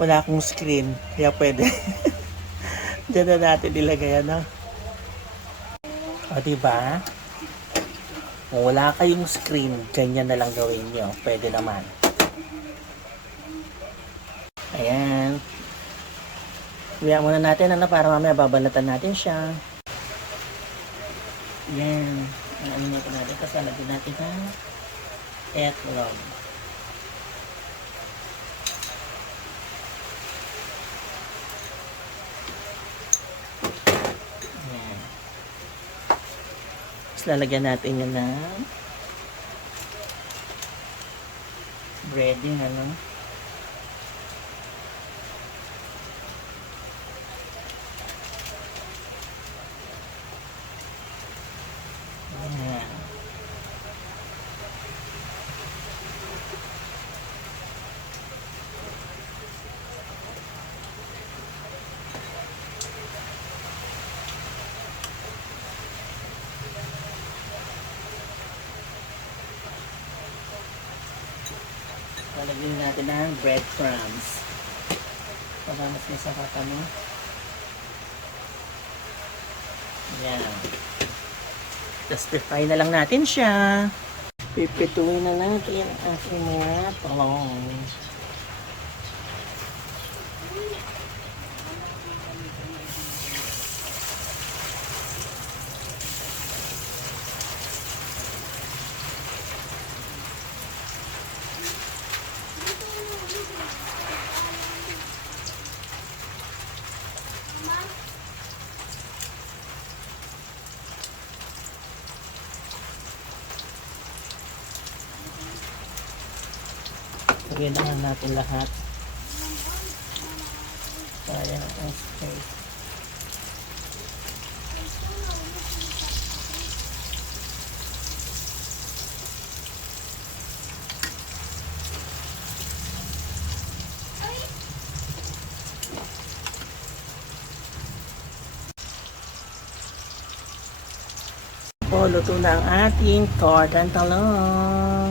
Wala akong screen, kaya pwede. Diyan na natin ilagay, ano? O, diba? Kung wala kayong screen, ganyan na lang gawin nyo. Pwede naman. Ayan. Iyan muna natin, ano, para mamaya babalatan natin siya. Ayan. Ano natin, kasi lagyan natin ng etlog. Ayan. Tapos lalagyan natin yun ng breading, ano. Ayan. Lalagyan natin ng breadcrumbs. Para mas masarap, ano. Ayan. Justify na lang natin siya. Pipituin na natin ang ating mga talong. Lagyan na natin lahat. Kaya ang space. Po, luto na ang ating cordon talong.